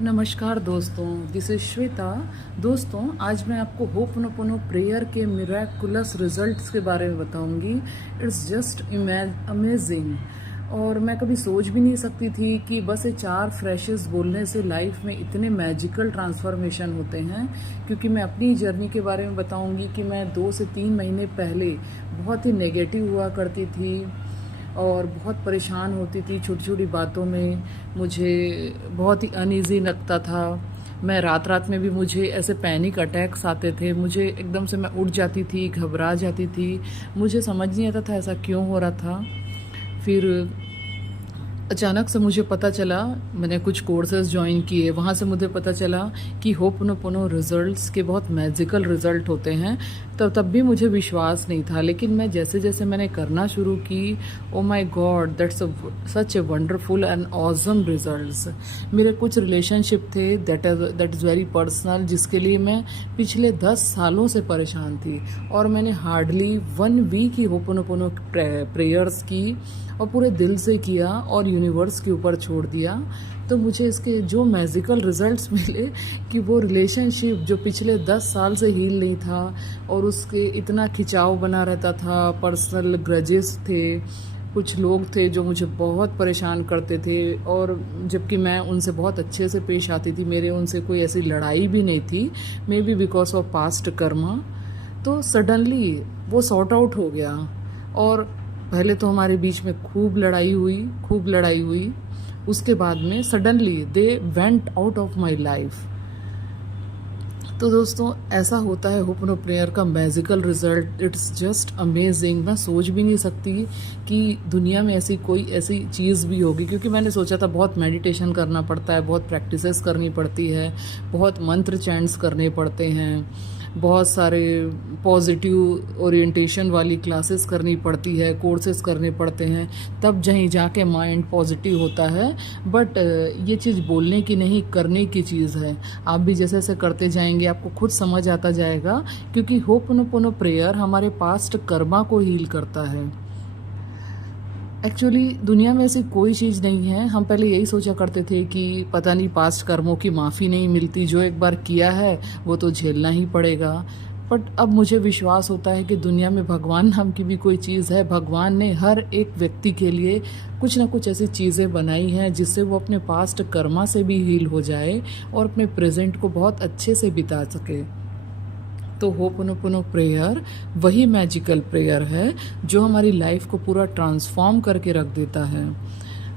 नमस्कार दोस्तों, this is Shweta. दोस्तों, आज मैं आपको होपनोपोनो प्रेयर के मिराकुलस रिजल्ट्स के बारे में बताऊंगी। It's just amazing. और मैं कभी सोच भी नहीं सकती थी कि बस ये 4 फ्रेशेस बोलने से लाइफ में इतने मैजिकल ट्रांसफॉर्मेशन होते हैं। क्योंकि मैं अपनी जर्नी के बारे में बताऊंगी कि मैं 2 से 3 महीने पहले बहुत ही नेगेटिव हुआ करती थी और बहुत परेशान होती थी छोटी छोटी बातों में। मुझे बहुत ही अनईज़ी लगता था। मैं रात रात में भी मुझे ऐसे पैनिक अटैक्स आते थे। मुझे एकदम से मैं उठ जाती थी, घबरा जाती थी। मुझे समझ नहीं आता था ऐसा क्यों हो रहा था। फिर अचानक से मुझे पता चला, मैंने कुछ कोर्सेज ज्वाइन किए, वहाँ से मुझे पता चला कि होपनोपोनो रिजल्ट्स के बहुत मैजिकल रिजल्ट होते हैं। तो तब भी मुझे विश्वास नहीं था, लेकिन मैं जैसे जैसे मैंने करना शुरू की, oh my God, that's such a wonderful and awesome results. मेरे कुछ रिलेशनशिप थे दैट इज़ वेरी पर्सनल, जिसके लिए मैं पिछले 10 सालों से परेशान थी। और मैंने हार्डली 1 वीक ही होपनोपोनो प्रेयर्स की और पूरे दिल से किया और यूनिवर्स के ऊपर छोड़ दिया। तो मुझे इसके जो मैजिकल रिजल्ट्स मिले कि वो रिलेशनशिप जो पिछले 10 साल से हील नहीं था और उसके इतना खिंचाव बना रहता था, पर्सनल ग्रजेस थे, कुछ लोग थे जो मुझे बहुत परेशान करते थे, और जबकि मैं उनसे बहुत अच्छे से पेश आती थी, मेरे उनसे कोई ऐसी लड़ाई भी नहीं थी, may be because of past Karma. तो सडनली वो सॉर्ट आउट हो गया। और पहले तो हमारे बीच में खूब लड़ाई हुई। उसके बाद में suddenly they went out of my life. तो दोस्तों, ऐसा होता है होपनो प्रेयर का magical result. It's just amazing. मैं सोच भी नहीं सकती कि दुनिया में ऐसी चीज़ भी होगी, क्योंकि मैंने सोचा था बहुत मेडिटेशन करना पड़ता है, बहुत प्रैक्टिसेस करनी पड़ती है, बहुत मंत्र चैंट्स करने पड़ते हैं, बहुत सारे पॉजिटिव ओरिएंटेशन वाली क्लासेस करनी पड़ती है, कोर्सेज करने पड़ते हैं, तब जहीं जाके माइंड पॉजिटिव होता है। बट ये चीज़ बोलने की नहीं, करने की चीज़ है। आप भी जैसे जैसे करते जाएंगे आपको खुद समझ आता जाएगा, क्योंकि होपनोपोनो प्रेयर हमारे पास्ट कर्मा को हील करता है। एक्चुअली दुनिया में ऐसी कोई चीज़ नहीं है। हम पहले यही सोचा करते थे कि पता नहीं पास्ट कर्मों की माफ़ी नहीं मिलती, जो एक बार किया है वो तो झेलना ही पड़ेगा। बट अब मुझे विश्वास होता है कि दुनिया में भगवान नाम की भी कोई चीज़ है। भगवान ने हर एक व्यक्ति के लिए कुछ ना कुछ ऐसी चीज़ें बनाई हैं जिससे वो अपने पास्ट कर्मा से भी हील हो जाए और अपने प्रेजेंट को बहुत अच्छे से बिता सके। तो होपनोपोनो प्रेयर वही मैजिकल प्रेयर है जो हमारी लाइफ को पूरा ट्रांसफॉर्म करके रख देता है।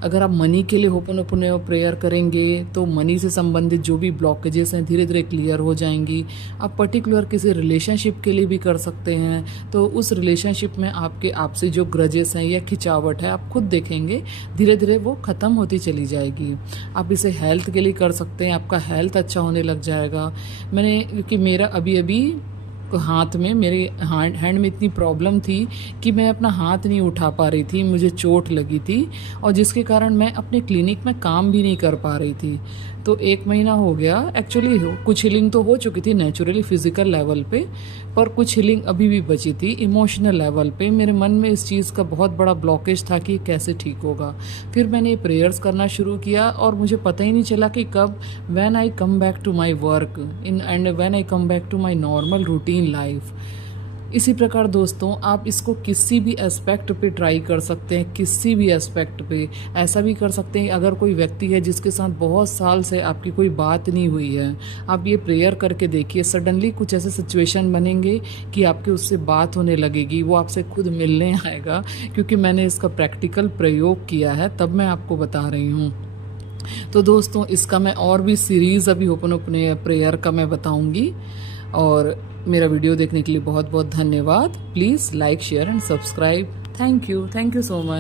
अगर आप मनी के लिए होपनोपोनो प्रेयर करेंगे तो मनी से संबंधित जो भी ब्लॉकेजेस हैं धीरे धीरे क्लियर हो जाएंगी। आप पर्टिकुलर किसी रिलेशनशिप के लिए भी कर सकते हैं, तो उस रिलेशनशिप में आपसे जो ग्रजेस हैं या खिंचावट है, आप खुद देखेंगे धीरे धीरे वो ख़त्म होती चली जाएगी। आप इसे हेल्थ के लिए कर सकते हैं, आपका हेल्थ अच्छा होने लग जाएगा। क्योंकि मेरा अभी हाथ में, मेरे हैंड में इतनी प्रॉब्लम थी कि मैं अपना हाथ नहीं उठा पा रही थी, मुझे चोट लगी थी, और जिसके कारण मैं अपने क्लिनिक में काम भी नहीं कर पा रही थी। तो 1 महीना हो गया। एक्चुअली कुछ हीलिंग तो हो चुकी थी नेचुरली फिजिकल लेवल पे, पर कुछ हीलिंग अभी भी बची थी इमोशनल लेवल पे। मेरे मन में इस चीज़ का बहुत बड़ा ब्लॉकेज था कि कैसे ठीक होगा। फिर मैंने प्रेयर्स करना शुरू किया और मुझे पता ही नहीं चला कि कब, when I come back to my work and when I come back to my normal routine life. इसी प्रकार दोस्तों, आप इसको किसी भी एस्पेक्ट पे ट्राई कर सकते हैं, किसी भी एस्पेक्ट पे। ऐसा भी कर सकते हैं अगर कोई व्यक्ति है जिसके साथ बहुत साल से आपकी कोई बात नहीं हुई है, आप ये प्रेयर करके देखिए, सडनली कुछ ऐसे सिचुएशन बनेंगे कि आपकी उससे बात होने लगेगी, वो आपसे खुद मिलने आएगा। क्योंकि मैंने इसका प्रैक्टिकल प्रयोग किया है, तब मैं आपको बता रही हूँ। तो दोस्तों, इसका मैं और भी सीरीज़ अभी होपनोपोनो प्रेयर का मैं बताऊँगी। और मेरा वीडियो देखने के लिए बहुत बहुत धन्यवाद। Please like, share and subscribe. Thank you so much.